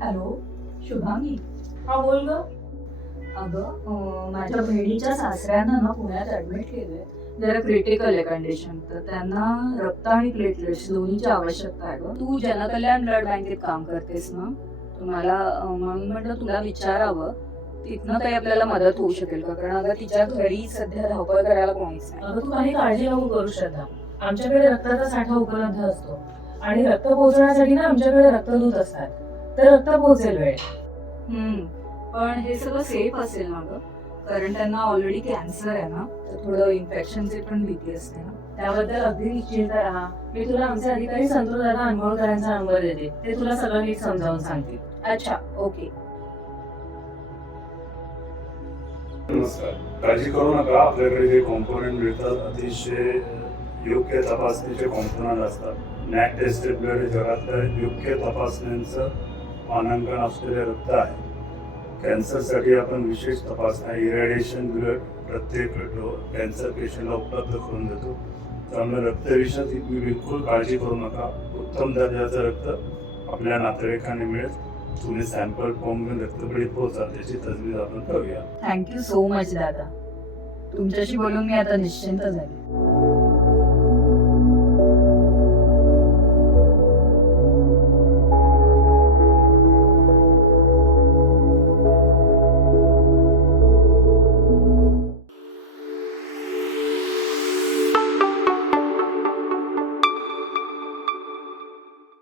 Hello Shubhangi. हा बोल ग. अगं माझ्या बहिणीच्या सासऱ्यांना ना पुण्यात ऍडमिट केलंय. जरा क्रिटिकल आहे कंडिशन, तर त्यांना रक्त आणि प्लेटलेट्स दोन्हीची आवश्यकता आहे ग. तू जनकल्याण ब्लड बँकेत काम करतेस ना, तर मला म्हणून म्हटलं तुला विचारावं तिथनं काही आपल्याला मदत होऊ शकेल का, कारण अगं तिच्या घरी सध्या धावपळ करायला कोणीच नाही. अगं तू काही काळजी नको करू श्रद्धा. आमच्याकडे रक्ताचा साठा उपलब्ध असतो आणि रक्त पोहोचण्यासाठी ना आमच्याकडे रक्तदूत असतात, तर रक्त पोहोचेल वेळेत. पण हे सगळं सेफ असेल ना ग, कारण त्यांना ऑलरेडी कॅन्सर आहे ना, तर थोडं इन्फेक्शनची पण भीती असते ना. त्याबद्दल अगदी निश्चिंत राहा. मी तुला आमचे अधिकारी संतोष दादा अनमोलकरांचा नंबर देते, ते तुला सगळं नीट समजावून सांगतील. अच्छा ओके. नमस्कार. काळजी करू नका, आपल्याकडे जे कॉम्पोनंट मिळतात अतिशय योग्य तपासणीचे कॉम्पोनंट असतात. नॅक टेस्टेड ब्लड हे जगातलं योग्य तपासण्यांचं मानांकन असलेले रक्त आहे. कॅन्सरसाठी आपण विशेष तपासण्या इरॅडिएशन ब्लड प्रत्येक कॅन्सर पेशंटला उपलब्ध करून देतो. त्यामुळे रक्तविषयात तुम्ही बिलकुल काळजी करू नका. उत्तम दर्जाचं रक्त आपल्या नातेवाईकांनी मिळेल. तुम्ही सॅम्पल फॉर्म घेऊन रक्तपेढीत पोहोचाल, त्याची तजवीज आपण करूया. थँक्यू सो मच दादा, तुमच्याशी बोलून मी आता निश्चिंत झाले.